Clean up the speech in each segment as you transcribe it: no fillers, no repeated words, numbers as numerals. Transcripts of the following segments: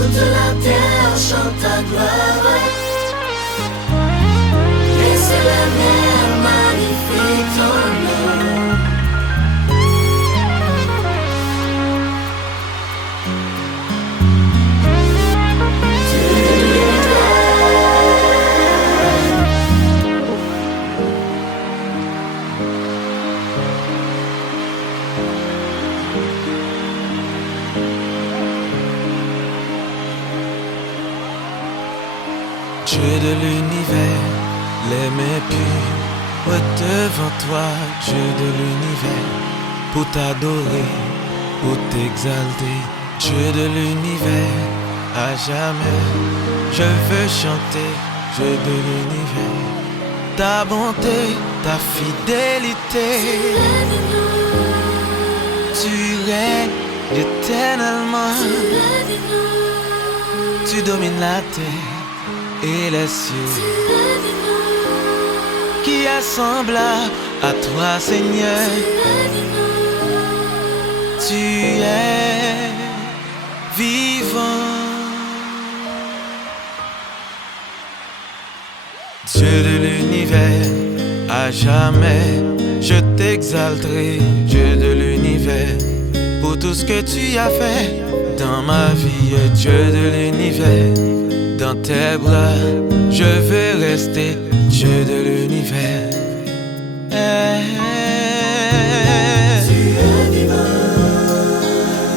Toute la terre chante ta gloire. Laissez la mer magnifier ton nom. Dieu de l'univers, les mains pures devant toi, Dieu de l'univers, pour t'adorer, pour t'exalter. Dieu de l'univers, à jamais, je veux chanter, Dieu de l'univers, ta bonté, ta fidélité. Tu règnes éternellement, tu domines la terre et les cieux. Qui est semblable à toi, Seigneur? Tu es vivant. Dieu de l'univers, à jamais, je t'exalterai, Dieu de l'univers, pour tout ce que tu as fait dans ma vie, Dieu de l'univers. Dans tes bras, je veux rester, Dieu de l'univers. Tu es vivant.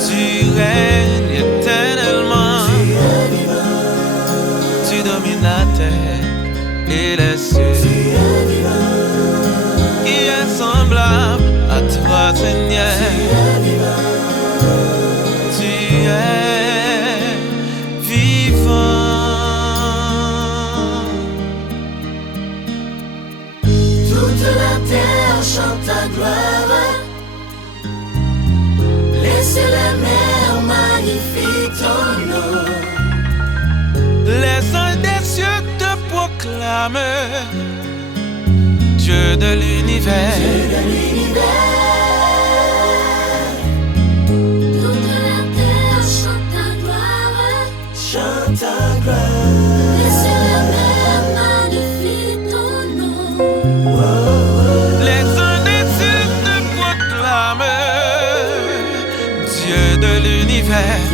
Tu règnes éternellement. Tu es vivant. Tu domines la terre et les cieux. Tu es vivant. Qui est semblable à toi, Seigneur? Tu es vivant. Tu es vivant. Toute la terre chante ta gloire. Laissez la mer magnifier ton nom. Les anges des cieux te proclament, Dieu de l'univers. Dieu de l'univers. Toute la terre chante ta gloire. Chante ta gloire. Laissez la mer magnifier ton nom. Les anges des cieux te proclament, Dieu de l'univers.